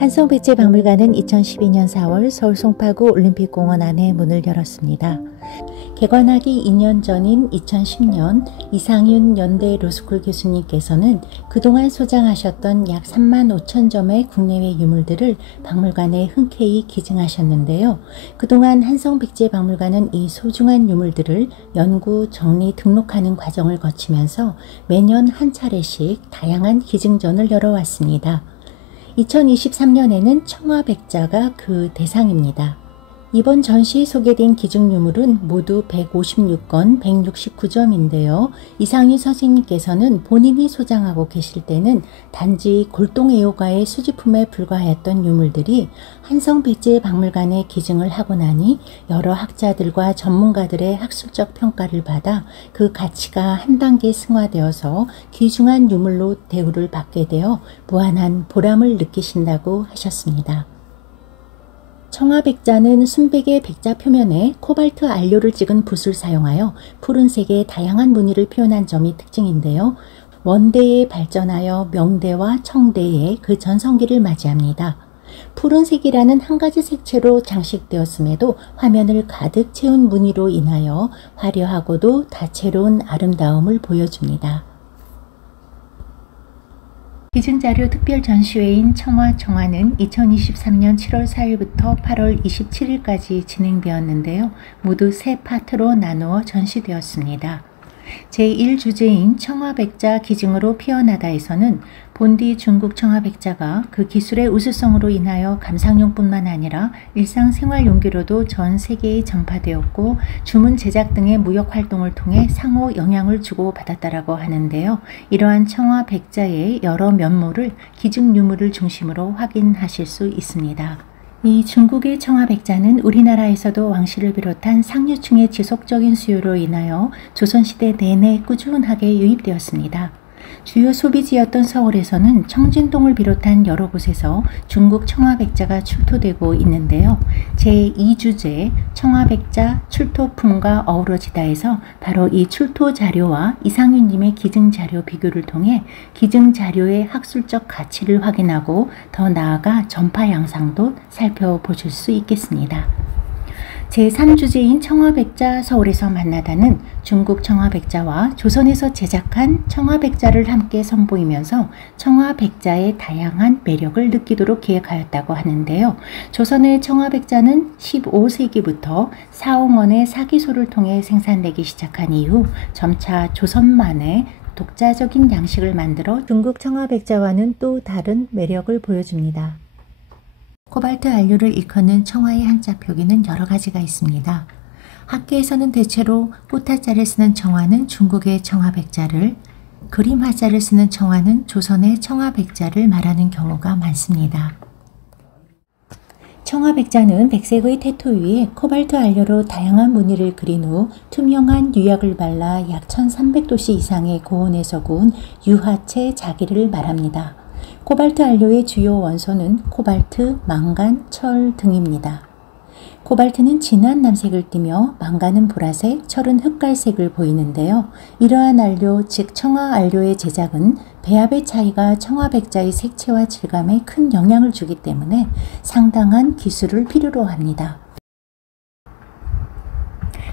한성백제박물관은 2012년 4월 서울 송파구 올림픽공원 안에 문을 열었습니다. 개관하기 2년 전인 2010년 이상윤 연대 로스쿨 교수님께서는 그동안 소장하셨던 약 35,000점의 국내외 유물들을 박물관에 흔쾌히 기증하셨는데요. 그동안 한성백제박물관은 이 소중한 유물들을 연구, 정리, 등록하는 과정을 거치면서 매년 한 차례씩 다양한 기증전을 열어왔습니다. 2023년에는 청화백자가 그 대상입니다. 이번 전시에 소개된 기증유물은 모두 156건 169점인데요. 이상윤 선생님께서는 본인이 소장하고 계실 때는 단지 골동애호가의 수집품에 불과했던 유물들이 한성백제박물관에 기증을 하고 나니 여러 학자들과 전문가들의 학술적 평가를 받아 그 가치가 한 단계 승화되어서 귀중한 유물로 대우를 받게 되어 무한한 보람을 느끼신다고 하셨습니다. 청화백자는 순백의 백자 표면에 코발트 안료를 찍은 붓을 사용하여 푸른색의 다양한 무늬를 표현한 점이 특징인데요. 원대에 발전하여 명대와 청대의 그 전성기를 맞이합니다. 푸른색이라는 한 가지 색채로 장식되었음에도 화면을 가득 채운 무늬로 인하여 화려하고도 다채로운 아름다움을 보여줍니다. 기증자료 특별전시회인 청화는 2023년 7월 4일부터 8월 27일까지 진행되었는데요. 모두 3파트로 나누어 전시되었습니다. 제1주제인 청화백자 기증으로 피어나다에서는 본디 중국 청화백자가 그 기술의 우수성으로 인하여 감상용뿐만 아니라 일상생활용기로도 전 세계에 전파되었고 주문 제작 등의 무역 활동을 통해 상호 영향을 주고받았다라고 하는데요. 이러한 청화백자의 여러 면모를 기증유물을 중심으로 확인하실 수 있습니다. 이 중국의 청화백자는 우리나라에서도 왕실을 비롯한 상류층의 지속적인 수요로 인하여 조선시대 내내 꾸준하게 유입되었습니다. 주요 소비지였던 서울에서는 청진동을 비롯한 여러 곳에서 중국 청화백자가 출토되고 있는데요. 제2주제 청화백자 출토품과 어우러지다에서 바로 이 출토 자료와 이상윤님의 기증 자료 비교를 통해 기증 자료의 학술적 가치를 확인하고 더 나아가 전파 양상도 살펴보실 수 있겠습니다. 제3주제인 청화백자 서울에서 만나다는 중국 청화백자와 조선에서 제작한 청화백자를 함께 선보이면서 청화백자의 다양한 매력을 느끼도록 기획하였다고 하는데요. 조선의 청화백자는 15세기부터 사홍원의 사기소를 통해 생산되기 시작한 이후 점차 조선만의 독자적인 양식을 만들어 중국 청화백자와는 또 다른 매력을 보여줍니다. 코발트 안료를 일컫는 청화의 한자 표기는 여러 가지가 있습니다. 학계에서는 대체로 꽃화자를 쓰는 청화는 중국의 청화백자를, 그림 화자를 쓰는 청화는 조선의 청화백자를 말하는 경우가 많습니다. 청화백자는 백색의 테토 위에 코발트 안료로 다양한 무늬를 그린 후 투명한 유약을 발라 약 1300도씨 이상의 고온에서 구운 유화체 자기를 말합니다. 코발트 안료의 주요 원소는 코발트, 망간, 철 등입니다. 코발트는 진한 남색을 띠며 망간은 보라색, 철은 흑갈색을 보이는데요. 이러한 안료, 즉 청화 안료의 제작은 배합의 차이가 청화백자의 색채와 질감에 큰 영향을 주기 때문에 상당한 기술을 필요로 합니다.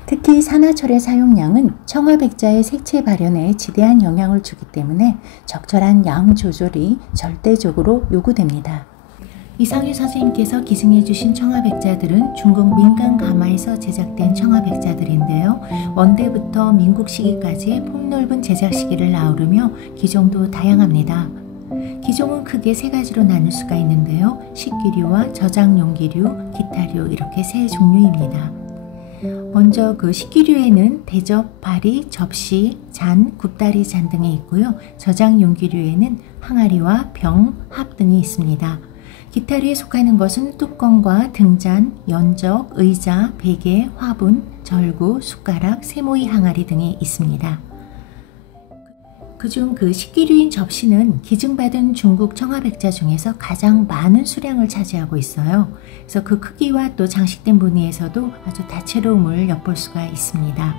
특히 산화철의 사용량은 청화백자의 색채 발현에 지대한 영향을 주기 때문에 적절한 양 조절이 절대적으로 요구됩니다. 이상윤 선생님께서 기증해 주신 청화백자들은 중국 민간 가마에서 제작된 청화백자들인데요. 원대부터 민국 시기까지 폭넓은 제작 시기를 아우르며 기종도 다양합니다. 기종은 크게 세 가지로 나눌 수가 있는데요. 식기류와 저장용기류, 기타류 이렇게 세 종류입니다. 먼저 그 식기류에는 대접, 바리, 접시, 잔, 굽다리 잔 등이 있고요. 저장 용기류에는 항아리와 병, 합 등이 있습니다. 기타류에 속하는 것은 뚜껑과 등잔, 연적, 의자, 베개, 화분, 절구, 숟가락, 세모이 항아리 등이 있습니다. 그중 그 식기류인 접시는 기증받은 중국 청화백자 중에서 가장 많은 수량을 차지하고 있어요. 그래서 그 크기와 또 장식된 무늬에서도 아주 다채로움을 엿볼 수가 있습니다.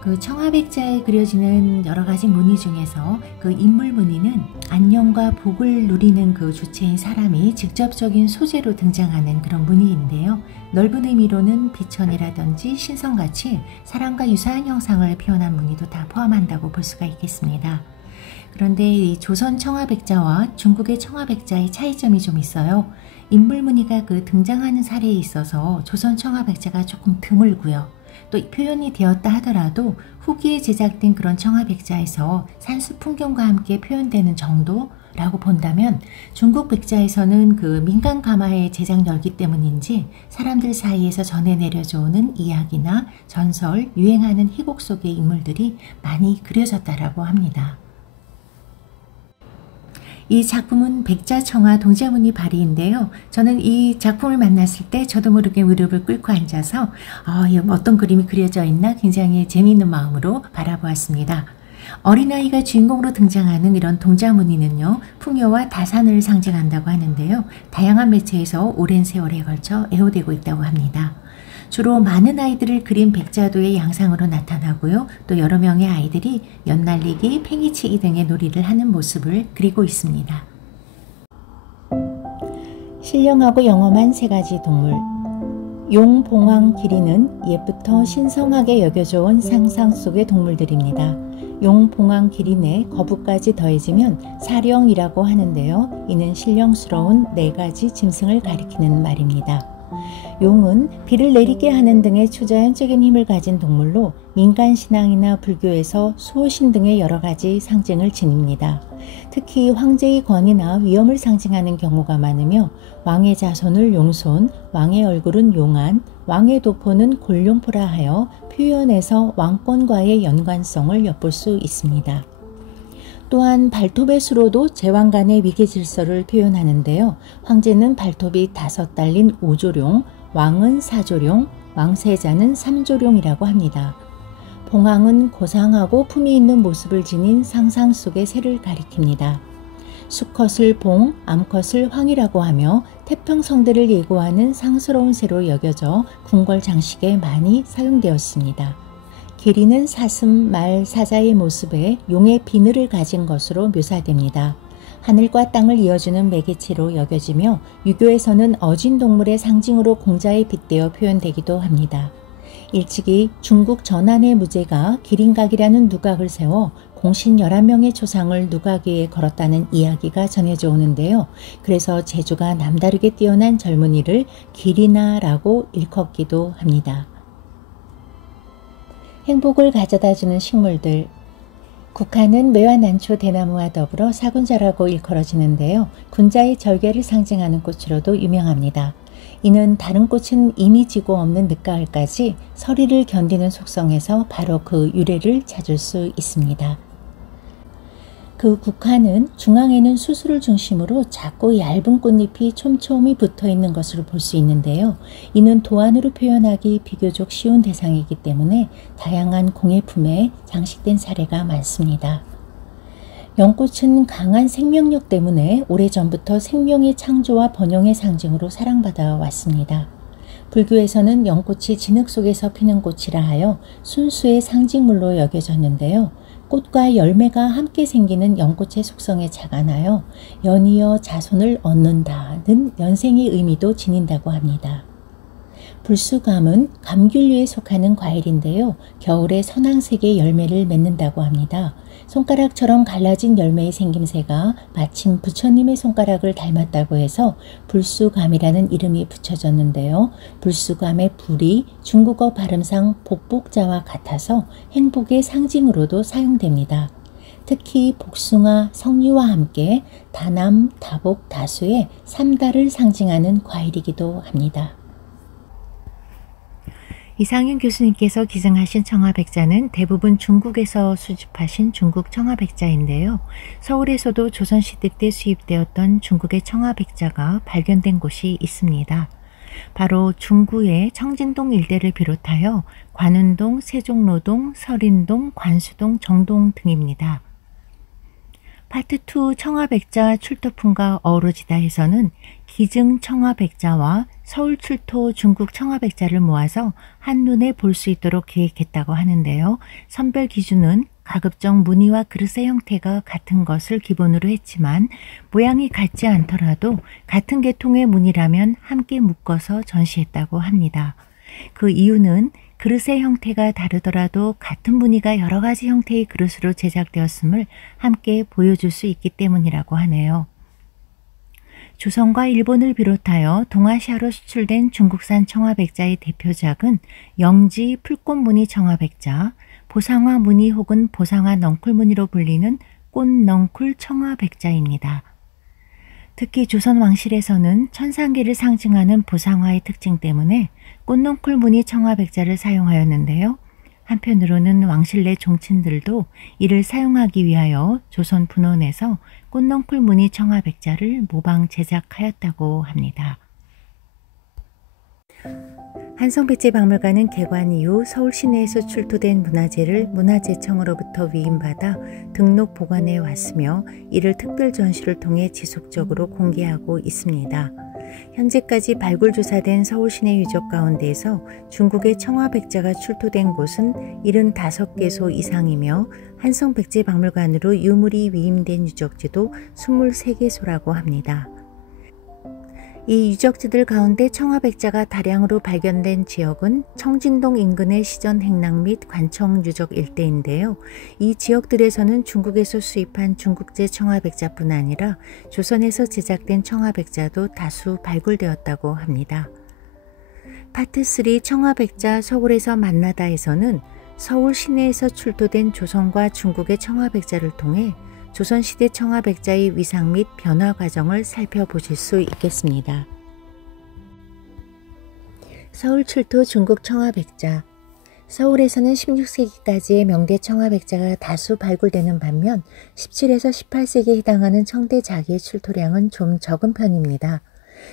그 청화백자에 그려지는 여러 가지 무늬 중에서 그 인물 무늬는 안녕과 복을 누리는 그 주체인 사람이 직접적인 소재로 등장하는 그런 무늬인데요. 넓은 의미로는 비천이라든지 신성같이 사람과 유사한 형상을 표현한 무늬도 다 포함한다고 볼 수가 있겠습니다. 그런데 이 조선 청화백자와 중국의 청화백자의 차이점이 좀 있어요. 인물 무늬가 그 등장하는 사례에 있어서 조선 청화백자가 조금 드물고요. 또 표현이 되었다 하더라도 후기에 제작된 그런 청화백자에서 산수 풍경과 함께 표현되는 정도라고 본다면 중국 백자에서는 그 민간 가마의 제작열기 때문인지 사람들 사이에서 전해 내려져 오는 이야기나 전설, 유행하는 희곡 속의 인물들이 많이 그려졌다라고 합니다. 이 작품은 백자청화 동자무늬 발이인데요. 저는 이 작품을 만났을 때 저도 모르게 무릎을 꿇고 앉아서 어떤 그림이 그려져 있나 굉장히 재미있는 마음으로 바라보았습니다. 어린아이가 주인공으로 등장하는 이런 동자무늬는요, 풍요와 다산을 상징한다고 하는데요. 다양한 매체에서 오랜 세월에 걸쳐 애호되고 있다고 합니다. 주로 많은 아이들을 그린 백자도의 양상으로 나타나고요. 또 여러 명의 아이들이 연날리기, 팽이치기 등의 놀이를 하는 모습을 그리고 있습니다. 신령하고 영험한 세 가지 동물. 용, 봉황, 기린은 옛부터 신성하게 여겨져 온 상상 속의 동물들입니다. 용, 봉황, 기린에 거북까지 더해지면 사령이라고 하는데요. 이는 신령스러운 네 가지 짐승을 가리키는 말입니다. 용은 비를 내리게 하는 등의 초자연적인 힘을 가진 동물로 민간신앙이나 불교에서 수호신 등의 여러 가지 상징을 지닙니다. 특히 황제의 권위나 위엄을 상징하는 경우가 많으며 왕의 자손을 용손, 왕의 얼굴은 용안, 왕의 도포는 골룡포라 하여 표현에서 왕권과의 연관성을 엿볼 수 있습니다. 또한 발톱의 수로도 제왕 간의 위계 질서를 표현하는데요. 황제는 발톱이 5 달린 5조룡, 왕은 4조룡, 왕세자는 3조룡이라고 합니다. 봉황은 고상하고 품위 있는 모습을 지닌 상상 속의 새를 가리킵니다. 수컷을 봉, 암컷을 황이라고 하며 태평성대를 예고하는 상스러운 새로 여겨져 궁궐 장식에 많이 사용되었습니다. 기린은 사슴, 말, 사자의 모습에 용의 비늘을 가진 것으로 묘사됩니다. 하늘과 땅을 이어주는 매개체로 여겨지며 유교에서는 어진 동물의 상징으로 공자에 빗대어 표현되기도 합니다. 일찍이 중국 전한의 무제가 기린각이라는 누각을 세워 공신 11명의 조상을 누각 위에 걸었다는 이야기가 전해져 오는데요. 그래서 재주가 남다르게 뛰어난 젊은이를 기리나라고 일컫기도 합니다. 행복을 가져다주는 식물들. 국화는 매와 난초, 대나무와 더불어 사군자라고 일컬어지는데요. 군자의 절개를 상징하는 꽃으로도 유명합니다. 이는 다른 꽃은 이미 지고 없는 늦가을까지 서리를 견디는 속성에서 바로 그 유래를 찾을 수 있습니다. 그 국화는 중앙에는 수술을 중심으로 작고 얇은 꽃잎이 촘촘히 붙어 있는 것으로 볼 수 있는데요. 이는 도안으로 표현하기 비교적 쉬운 대상이기 때문에 다양한 공예품에 장식된 사례가 많습니다. 연꽃은 강한 생명력 때문에 오래전부터 생명의 창조와 번영의 상징으로 사랑받아 왔습니다. 불교에서는 연꽃이 진흙 속에서 피는 꽃이라 하여 순수의 상징물로 여겨졌는데요. 꽃과 열매가 함께 생기는 연꽃의 속성에 착안하여 연이어 자손을 얻는다는 연생의 의미도 지닌다고 합니다. 불수감은 감귤류에 속하는 과일인데요. 겨울에 선황색의 열매를 맺는다고 합니다. 손가락처럼 갈라진 열매의 생김새가 마침 부처님의 손가락을 닮았다고 해서 불수감이라는 이름이 붙여졌는데요. 불수감의 불이 중국어 발음상 복복자와 같아서 행복의 상징으로도 사용됩니다. 특히 복숭아, 석류와 함께 다남, 다복, 다수의 3달을 상징하는 과일이기도 합니다. 이상윤 교수님께서 기증하신 청화백자는 대부분 중국에서 수집하신 중국 청화백자인데요. 서울에서도 조선시대 때 수입되었던 중국의 청화백자가 발견된 곳이 있습니다. 바로 중구의 청진동 일대를 비롯하여 관운동, 세종로동, 설인동, 관수동, 정동 등입니다. 파트 2 청화백자 출토품과 어우러지다에서는 기증 청화백자와 서울 출토 중국 청화백자를 모아서 한눈에 볼 수 있도록 기획했다고 하는데요. 선별 기준은 가급적 무늬와 그릇의 형태가 같은 것을 기본으로 했지만 모양이 같지 않더라도 같은 계통의 무늬라면 함께 묶어서 전시했다고 합니다. 그 이유는 그릇의 형태가 다르더라도 같은 무늬가 여러 가지 형태의 그릇으로 제작되었음을 함께 보여줄 수 있기 때문이라고 하네요. 조선과 일본을 비롯하여 동아시아로 수출된 중국산 청화백자의 대표작은 영지 풀꽃무늬 청화백자, 보상화 무늬 혹은 보상화 넝쿨 무늬로 불리는 꽃넝쿨 청화백자입니다. 특히 조선 왕실에서는 천상계를 상징하는 보상화의 특징 때문에 꽃넝쿨 무늬 청화백자를 사용하였는데요. 한편으로는 왕실 내 종친들도 이를 사용하기 위하여 조선 분원에서 꽃넝쿨 무늬 청화백자를 모방 제작하였다고 합니다. 한성백제박물관은 개관 이후 서울 시내에서 출토된 문화재를 문화재청으로부터 위임받아 등록 보관해 왔으며 이를 특별 전시를 통해 지속적으로 공개하고 있습니다. 현재까지 발굴조사된 서울 시내 유적 가운데에서 중국의 청화백자가 출토된 곳은 75개소 이상이며 한성백제박물관으로 유물이 위임된 유적지도 23개소라고 합니다. 이 유적지들 가운데 청화백자가 다량으로 발견된 지역은 청진동 인근의 시전 행랑 및 관청 유적 일대인데요. 이 지역들에서는 중국에서 수입한 중국제 청화백자뿐 아니라 조선에서 제작된 청화백자도 다수 발굴되었다고 합니다. 파트 3 청화백자 서울에서 만나다에서는 서울 시내에서 출토된 조선과 중국의 청화백자를 통해 조선시대 청화백자의 위상 및 변화 과정을 살펴보실 수 있겠습니다. 서울 출토 중국 청화백자. 서울에서는 16세기까지의 명대 청화백자가 다수 발굴되는 반면 17에서 18세기에 해당하는 청대자기의 출토량은 좀 적은 편입니다.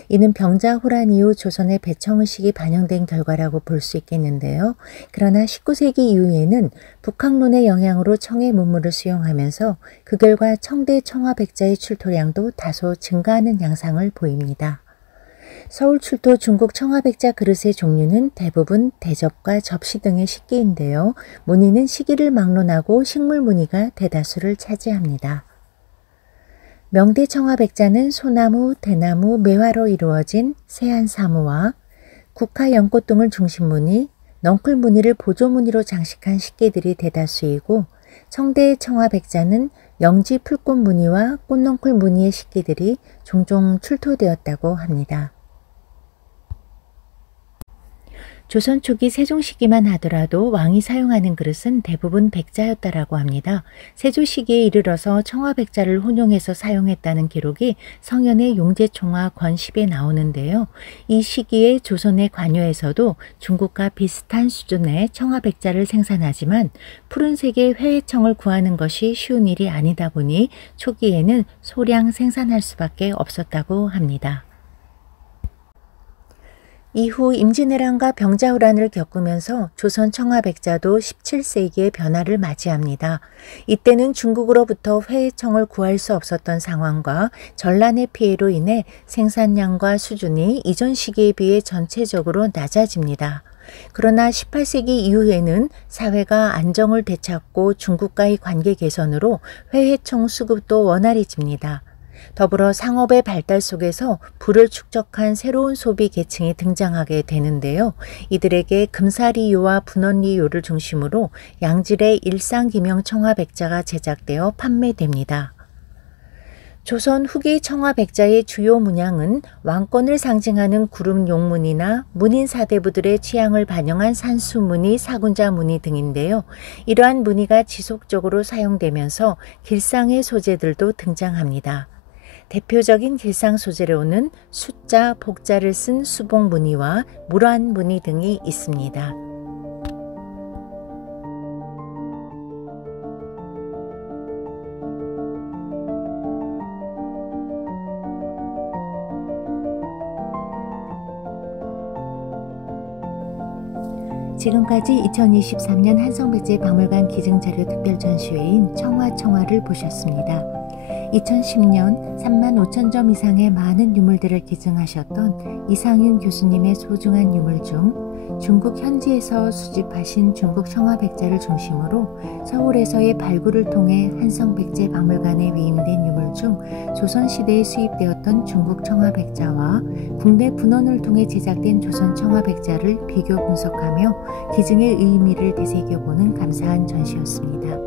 이는 병자호란 이후 조선의 배청의식이 반영된 결과라고 볼 수 있겠는데요. 그러나 19세기 이후에는 북학론의 영향으로 청의 문물을 수용하면서 그 결과 청대 청화백자의 출토량도 다소 증가하는 양상을 보입니다. 서울 출토 중국 청화백자 그릇의 종류는 대부분 대접과 접시 등의 식기인데요. 무늬는 시기를 막론하고 식물 무늬가 대다수를 차지합니다. 명대 청화백자는 소나무, 대나무, 매화로 이루어진 세안사무와 국화 연꽃 등을 중심무늬, 넝쿨 무늬를 보조무늬로 장식한 식기들이 대다수이고 청대 청화백자는 영지 풀꽃 무늬와 꽃넝쿨 무늬의 식기들이 종종 출토되었다고 합니다. 조선 초기 세종 시기만 하더라도 왕이 사용하는 그릇은 대부분 백자였다라고 합니다. 세조 시기에 이르러서 청화백자를 혼용해서 사용했다는 기록이 성현의 용제총화 권10에 나오는데요. 이 시기에 조선의 관여에서도 중국과 비슷한 수준의 청화백자를 생산하지만 푸른색의 회회청을 구하는 것이 쉬운 일이 아니다 보니 초기에는 소량 생산할 수밖에 없었다고 합니다. 이후 임진왜란과 병자호란을 겪으면서 조선 청화백자도 17세기의 변화를 맞이합니다. 이때는 중국으로부터 회의청을 구할 수 없었던 상황과 전란의 피해로 인해 생산량과 수준이 이전 시기에 비해 전체적으로 낮아집니다. 그러나 18세기 이후에는 사회가 안정을 되찾고 중국과의 관계 개선으로 회회청 수급도 원활해집니다. 더불어 상업의 발달 속에서 부를 축적한 새로운 소비 계층이 등장하게 되는데요. 이들에게 금사리요와 분원리요를 중심으로 양질의 일상기명 청화백자가 제작되어 판매됩니다. 조선 후기 청화백자의 주요 문양은 왕권을 상징하는 구름 용문이나 문인 사대부들의 취향을 반영한 산수무늬, 사군자 무늬 등인데요. 이러한 무늬가 지속적으로 사용되면서 길상의 소재들도 등장합니다. 대표적인 길상 소재로는 숫자, 복자를 쓴 수봉 무늬와 물환 무늬 등이 있습니다. 지금까지 2023년 한성백제박물관 기증자료 특별전시회인 청화청화를 보셨습니다. 2010년 35,000점 이상의 많은 유물들을 기증하셨던 이상윤 교수님의 소중한 유물 중 중국 현지에서 수집하신 중국 청화백자를 중심으로 서울에서의 발굴을 통해 한성백제 박물관에 위임된 유물 중 조선시대에 수입되었던 중국 청화백자와 국내 분원을 통해 제작된 조선 청화백자를 비교 분석하며 기증의 의미를 되새겨보는 감사한 전시였습니다.